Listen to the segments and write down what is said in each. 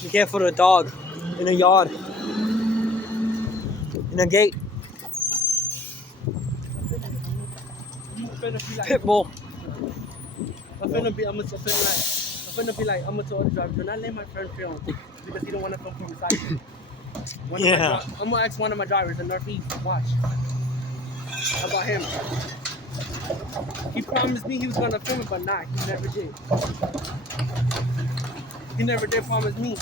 Be careful of the dog in the yard. In the gate. Pit bull. I'm finna be like, I'm gonna tell the driver, do not let my friend film because he don't want to film from beside me. Yeah. I'm gonna ask one of my drivers in Northeast. Watch. How about him? He promised me he was gonna film it, but nah, he never did. He never did promise me.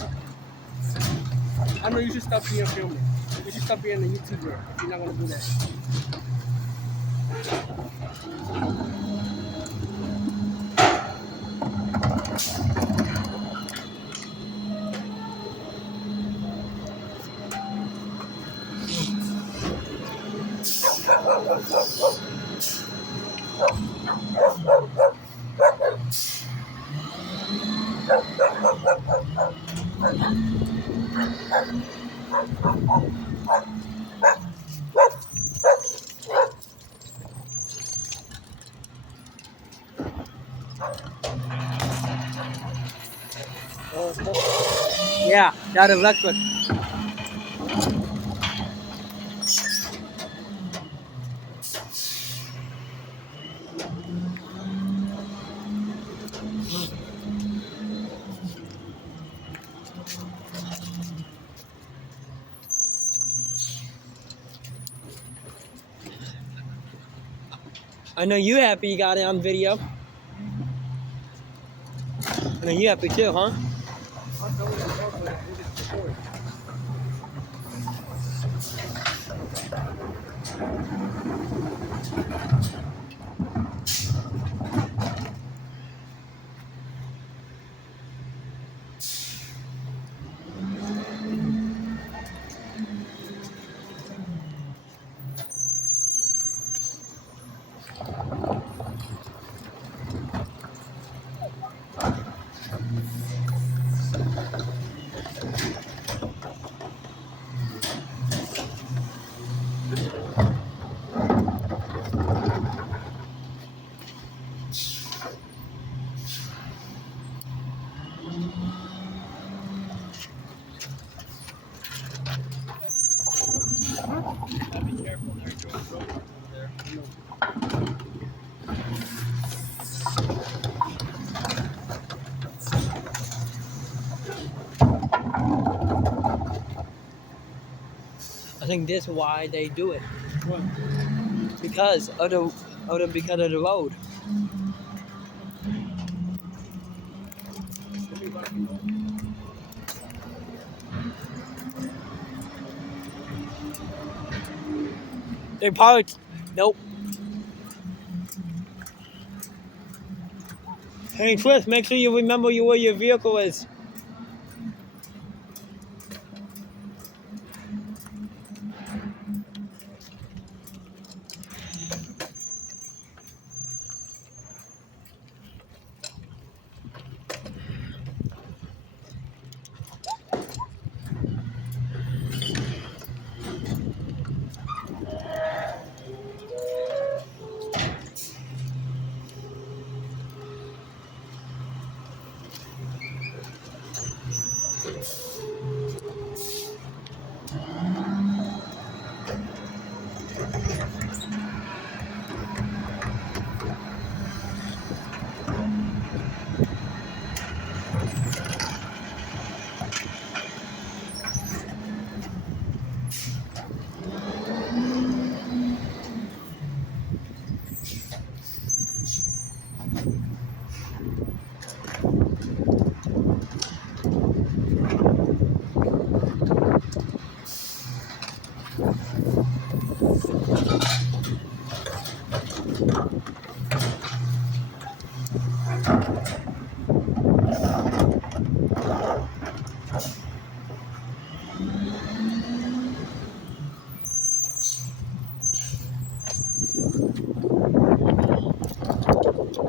I know you should stop being filming. You should stop being a YouTuber if you're not gonna do that. Yeah, that electric. I know you happy you got it on video. I know you happy too, huh? Be careful there, George. There. I think this is why they do it. What? Because of the road. They probably nope. Hey Twist, make sure you remember where your vehicle is. I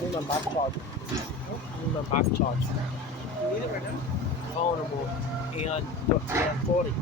need my back charge. I need my back charge. You need it right now? Vulnerable. 840.